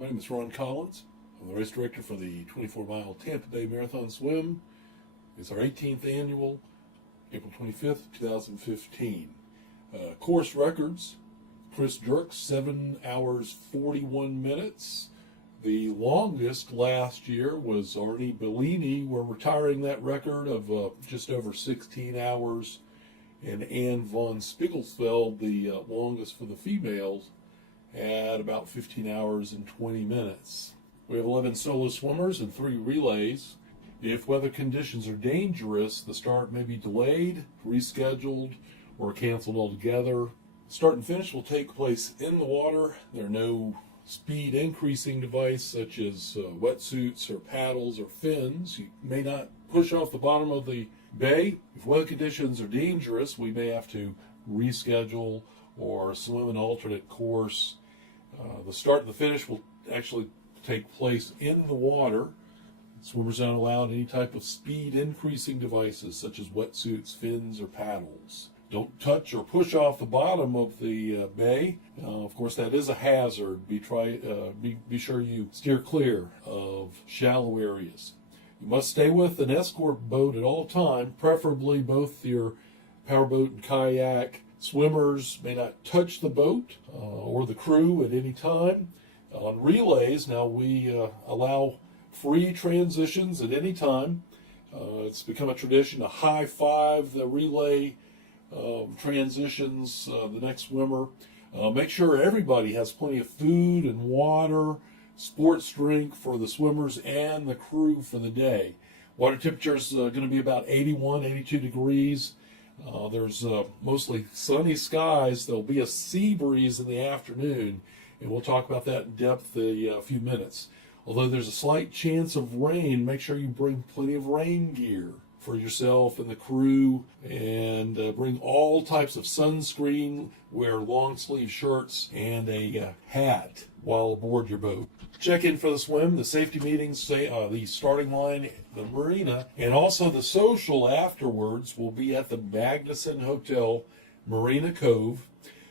My name is Ron Collins. I'm the race director for the 24-mile Tampa Bay Marathon Swim. It's our 18th annual, April 25th, 2015. Course records: Chris Dirks, 7 hours 41 minutes. The longest last year was Arnie Bellini. We're retiring that record of just over 16 hours. And Ann von Spiegelfeld, the longest for the females, at about 15 hours and 20 minutes. We have 11 solo swimmers and 3 relays. If weather conditions are dangerous, the start may be delayed, rescheduled, or canceled altogether. Start and finish will take place in the water. There are no speed increasing device such as wetsuits or paddles or fins. You may not push off the bottom of the bay. If weather conditions are dangerous, we may have to reschedule or swim an alternate course. The start and the finish will actually take place in the water. Swimmers aren't allowed any type of speed increasing devices such as wetsuits, fins, or paddles. Don't touch or push off the bottom of the bay. Of course, that is a hazard. Be sure you steer clear of shallow areas. You must stay with an escort boat at all time, preferably both your powerboat and kayak. Swimmers may not touch the boat or the crew at any time. On relays, now we allow free transitions at any time. It's become a tradition to high-five the relay transitions, the next swimmer. Make sure everybody has plenty of food and water, sports drink for the swimmers and the crew for the day. Water temperature is going to be about 81, 82 degrees. There's mostly sunny skies. There'll be a sea breeze in the afternoon, and we'll talk about that in depth in a few minutes. Although there's a slight chance of rain, make sure you bring plenty of rain gear for yourself and the crew, and bring all types of sunscreen, wear long sleeve shirts, and a hat while aboard your boat. Check in for the swim, the safety meetings, the starting line, the marina, and also the social afterwards will be at the Magnuson Hotel, Marina Cove.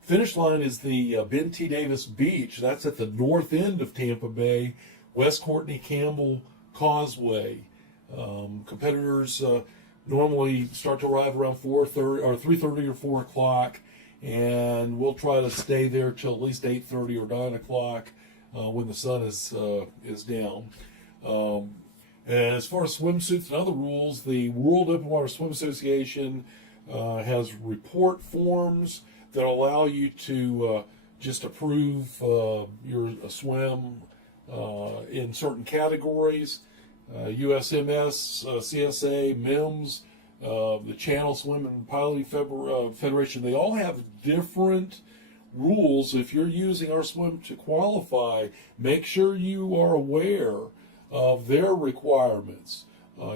Finish line is the Ben T. Davis Beach. That's at the north end of Tampa Bay, West Courtney Campbell Causeway. Competitors normally start to arrive around 4:30 or 3:30 or 4 o'clock, and we'll try to stay there till at least 8:30 or 9 o'clock when the sun is down. And as far as swimsuits and other rules, the World Open Water Swim Association has report forms that allow you to just approve your swim in certain categories. USMS, CSA, MIMS, the Channel Swim and Piloting Federation, they all have different rules. If you're using our swim to qualify, make sure you are aware of their requirements.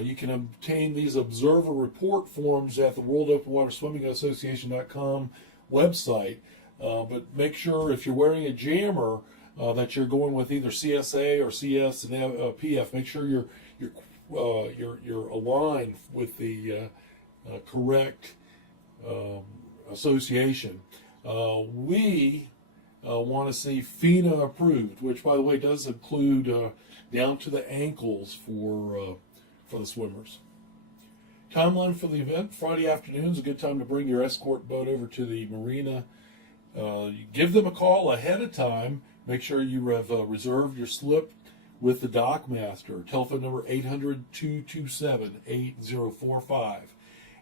You can obtain these observer report forms at the World Open Water Swimming Association.com website, but make sure if you're wearing a jammer that you're going with either CSA or CS and PF. Make sure you're aligned with the correct association. We want to see FINA approved, which, by the way, does include down to the ankles for the swimmers. Timeline for the event: Friday afternoon is a good time to bring your escort boat over to the marina. You give them a call ahead of time. Make sure you have reserved your slip with the dock master. Telephone number 800-227-8045.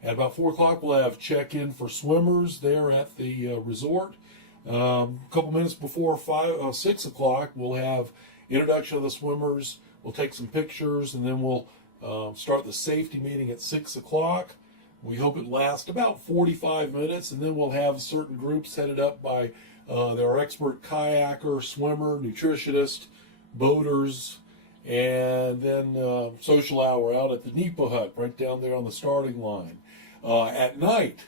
At about 4 o'clock, we'll have check-in for swimmers there at the resort. A couple minutes before 6 o'clock, we'll have introduction of the swimmers. We'll take some pictures, and then we'll start the safety meeting at 6 o'clock. We hope it lasts about 45 minutes, and then we'll have certain groups headed up by our expert kayaker, swimmer, nutritionist, boaters, and then social hour out at the Nipa Hut right down there on the starting line. At night,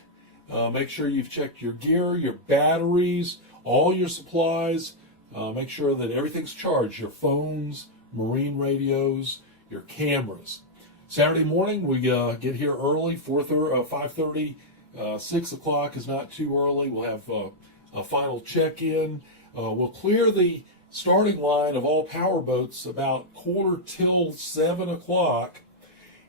make sure you've checked your gear, your batteries, all your supplies. Make sure that everything's charged, your phones, marine radios, your cameras. Saturday morning, we get here early, 5:30, 6 o'clock is not too early. We'll have a final check-in. We'll clear the starting line of all power boats about quarter till 7 o'clock,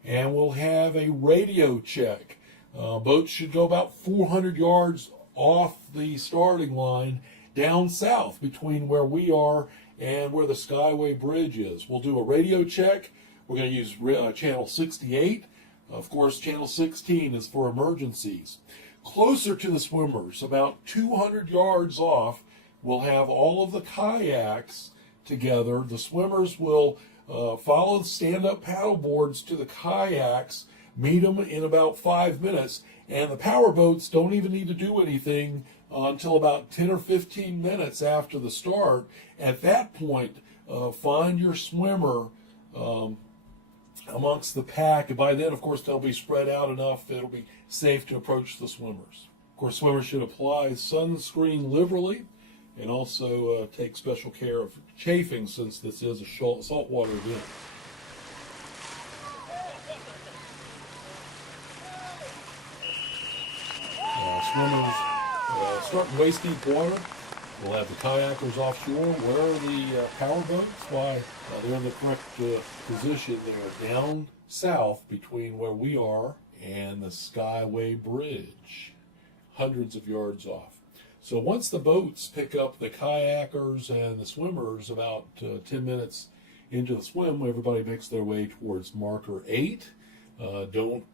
and we'll have a radio check. Boats should go about 400 yards off the starting line down south between where we are and where the Skyway Bridge is. We'll do a radio check. We're going to use channel 68. Of course, channel 16 is for emergencies. Closer to the swimmers, about 200 yards off, we'll have all of the kayaks together. The swimmers will follow the stand-up paddle boards to the kayaks, meet them in about 5 minutes, and the power boats don't even need to do anything until about 10 or 15 minutes after the start. At that point, find your swimmer amongst the pack, and by then, of course, they'll be spread out enough it'll be safe to approach the swimmers. Of course, swimmers should apply sunscreen liberally and also take special care of chafing, since this is a saltwater event. Swimmers start in waist-deep water. We'll have the kayakers offshore. Where are the power boats? Why, they're in the correct position. They're down south between where we are and the Skyway Bridge, hundreds of yards off. So once the boats pick up the kayakers and the swimmers about 10 minutes into the swim, everybody makes their way towards marker 8. Don't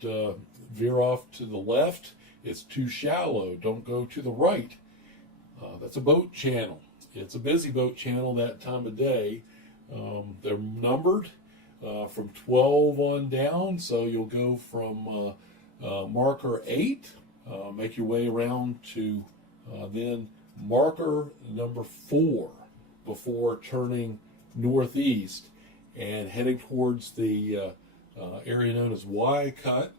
veer off to the left. It's too shallow. Don't go to the right. That's a boat channel. It's a busy boat channel that time of day. They're numbered from 12 on down, so you'll go from marker 8, make your way around to then marker number 4 before turning northeast and heading towards the area known as Y Cut.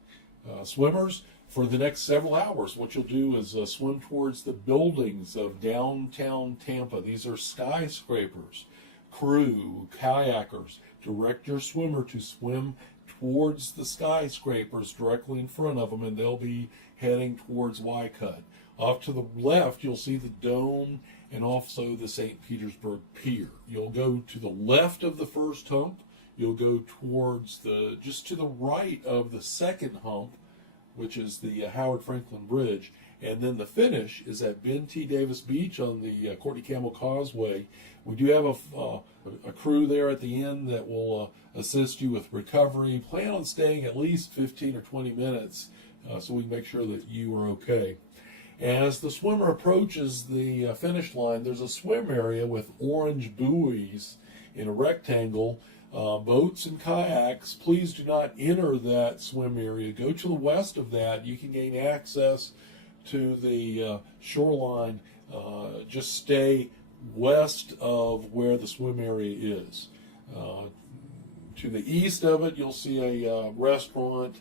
Swimmers, for the next several hours, what you'll do is swim towards the buildings of downtown Tampa. These are skyscrapers. Crew, kayakers, direct your swimmer to swim towards the skyscrapers directly in front of them, and they'll be heading towards Y Cut. Off to the left, you'll see the dome and also the St. Petersburg Pier. You'll go to the left of the first hump. You'll go towards just to the right of the second hump, which is the Howard Franklin Bridge, and then the finish is at Ben T. Davis Beach on the Courtney Campbell Causeway. We do have a crew there at the end that will assist you with recovery. Plan on staying at least 15 or 20 minutes so we can make sure that you are okay. As the swimmer approaches the finish line, there's a swim area with orange buoys in a rectangle. Boats and kayaks, please do not enter that swim area. Go to the west of that. You can gain access to the shoreline. Just stay west of where the swim area is. To the east of it, you'll see a restaurant,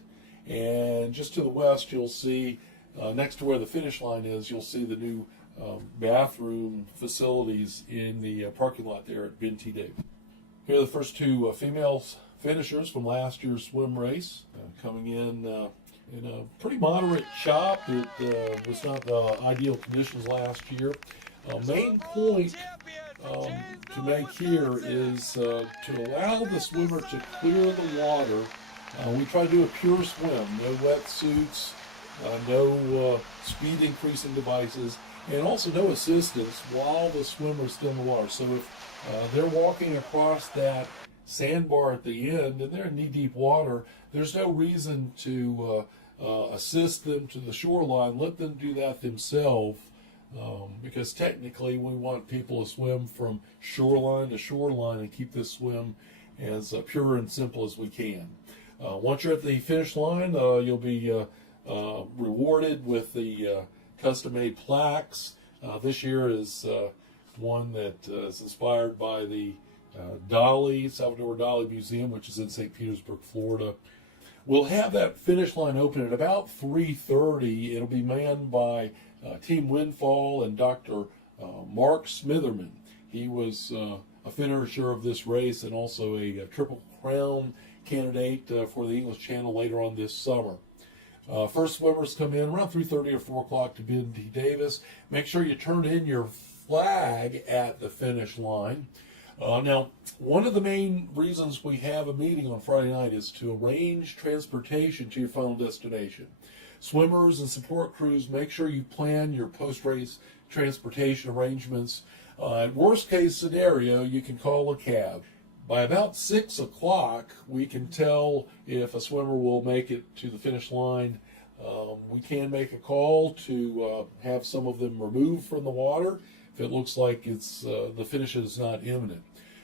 and just to the west, you'll see, next to where the finish line is, you'll see the new bathroom facilities in the parking lot there at Ben T. Davis. Here are the first two female finishers from last year's swim race, coming in a pretty moderate chop. It was not the ideal conditions last year. Main point to make here is to allow the swimmer to clear the water. We try to do a pure swim, no wetsuits, no speed increasing devices, and also no assistance while the swimmer is still in the water. So if they're walking across that sandbar at the end and they're in knee-deep water, there's no reason to assist them to the shoreline. Let them do that themselves, because technically we want people to swim from shoreline to shoreline and keep this swim as pure and simple as we can. Once you're at the finish line, you'll be rewarded with the custom-made plaques. This year is one that is inspired by the Salvador Dali Museum, which is in St. Petersburg, Florida. We'll have that finish line open at about 3:30. It'll be manned by Team Windfall and Dr. Mark Smitherman. He was a finisher of this race and also a Triple Crown candidate for the English Channel later on this summer. First swimmers come in around 3:30 or 4 o'clock to Ben T. Davis. Make sure you turn in your flag at the finish line. Now, one of the main reasons we have a meeting on Friday night is to arrange transportation to your final destination. Swimmers and support crews, make sure you plan your post-race transportation arrangements. In worst case scenario, you can call a cab. By about 6 o'clock, we can tell if a swimmer will make it to the finish line. We can make a call to have some of them removed from the water if it looks like the finish is not imminent.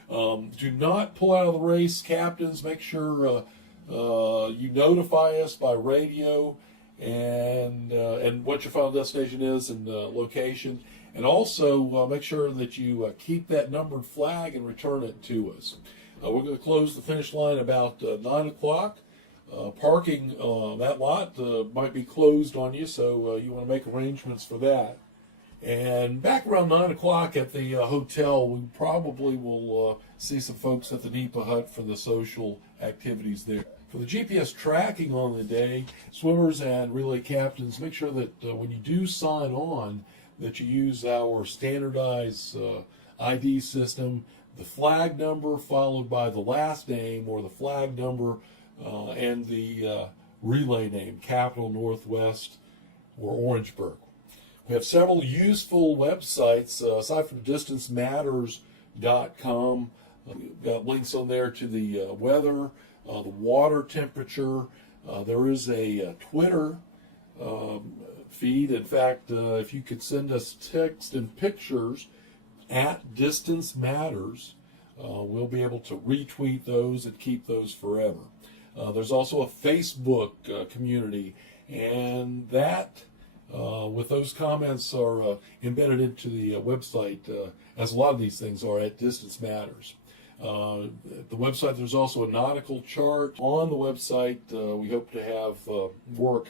Do not pull out of the race, captains. Make sure you notify us by radio and what your final destination is and location. And also make sure that you keep that numbered flag and return it to us. We're going to close the finish line about 9 o'clock. Parking that lot might be closed on you, so you want to make arrangements for that. And back around 9 o'clock at the hotel, we probably will see some folks at the NEPA hut for the social activities there. For the GPS tracking on the day, swimmers and relay captains, make sure that when you do sign on, that you use our standardized ID system, the flag number followed by the last name or the flag number and the relay name, Capital, Northwest, or Orangeburg. We have several useful websites, aside from distancematters.com. We've got links on there to the weather, the water temperature. There is a Twitter feed. In fact, if you could send us text and pictures at Distance Matters, we'll be able to retweet those and keep those forever. There's also a Facebook community, and that, with those comments, are embedded into the website, as a lot of these things are at Distance Matters. The website, there's also a nautical chart on the website. We hope to have work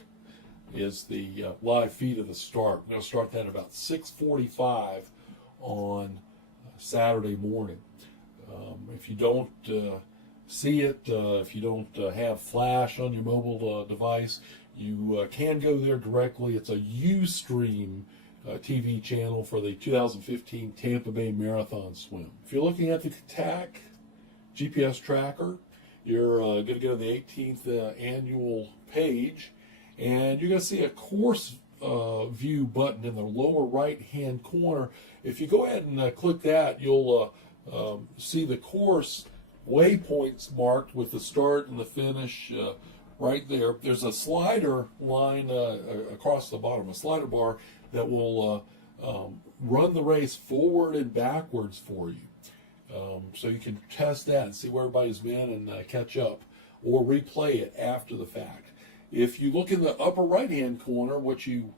is the live feed of the start. We're going to start that at about 6:45 on Saturday morning. If you don't see it, if you don't have flash on your mobile device, you can go there directly. It's a Ustream TV channel for the 2015 Tampa Bay Marathon swim. If you're looking at the TAC GPS tracker, you're going to go to the 18th annual page, and you're going to see a course view button in the lower right-hand corner. If you go ahead and click that, you'll see the course waypoints marked with the start and the finish right there. There's a slider line across the bottom, a slider bar that will run the race forward and backwards for you. So you can test that and see where everybody's been and catch up or replay it after the fact. If you look in the upper right-hand corner, what you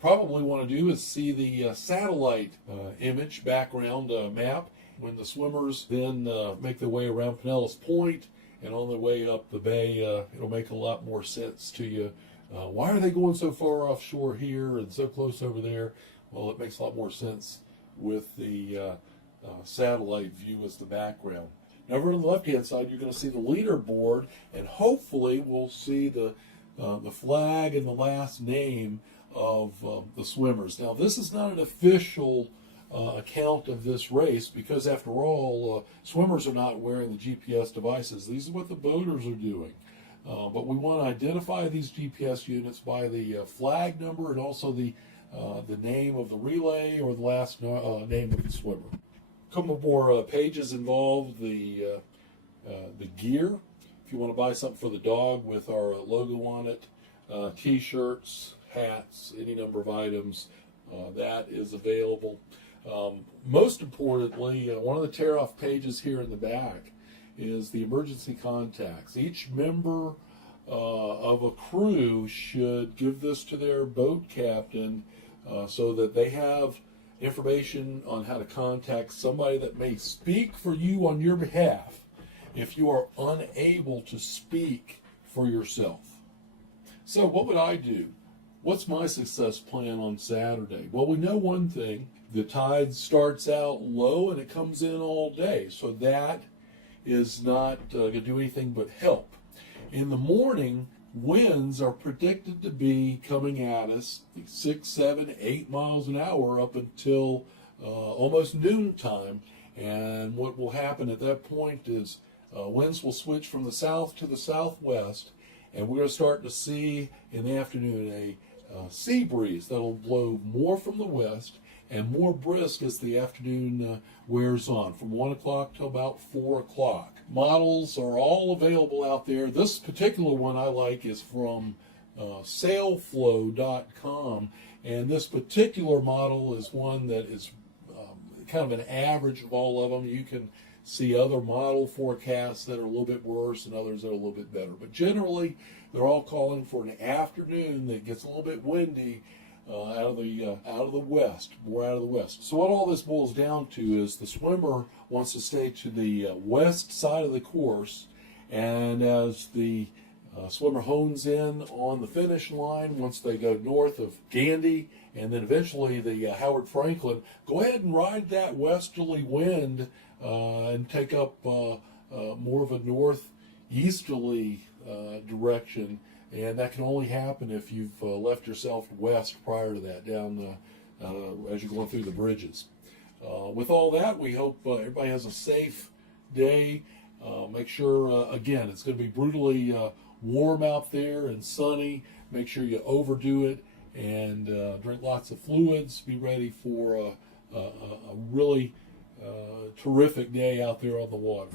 probably want to do is see the satellite image background map. When the swimmers then make their way around Pinellas Point and on their way up the bay, it'll make a lot more sense to you. Why are they going so far offshore here and so close over there? Well, it makes a lot more sense with the satellite view as the background. Now, over on the left-hand side, you're going to see the leaderboard, and hopefully we'll see the flag and the last name of the swimmers. Now, this is not an official account of this race because, after all, swimmers are not wearing the GPS devices. These are what the boaters are doing. But we want to identify these GPS units by the flag number and also the name of the relay or the last name of the swimmer. A couple more pages involved the gear. If you want to buy something for the dog with our logo on it, T-shirts, hats, any number of items, that is available. Most importantly, one of the tear-off pages here in the back is the emergency contacts. Each member of a crew should give this to their boat captain so that they have information on how to contact somebody that may speak for you on your behalf if you are unable to speak for yourself. So what would I do? What's my success plan on Saturday? Well, we know one thing. The tide starts out low and it comes in all day. So that is not going to do anything but help. In the morning, winds are predicted to be coming at us 6, 7, 8 miles an hour up until almost noon time. And what will happen at that point is winds will switch from the south to the southwest, and we're going to start to see in the afternoon a sea breeze that'll blow more from the west and more brisk as the afternoon wears on, from 1 o'clock to about 4 o'clock. Models are all available out there. This particular one I like is from sailflow.com, and this particular model is one that is kind of an average of all of them. You can see other model forecasts that are a little bit worse and others that are a little bit better. But generally, they're all calling for an afternoon that gets a little bit windy out of the west, more out of the west. So what all this boils down to is the swimmer wants to stay to the west side of the course, and as the swimmer hones in on the finish line, once they go north of Gandy and then eventually the Howard Franklin, go ahead and ride that westerly wind and take up more of a northeasterly direction, and that can only happen if you've left yourself west prior to that, down as you're going through the bridges. With all that, we hope everybody has a safe day. Make sure, again, it's going to be brutally warm out there and sunny. Make sure you overdo it, and drink lots of fluids. Be ready for a really terrific day out there on the water.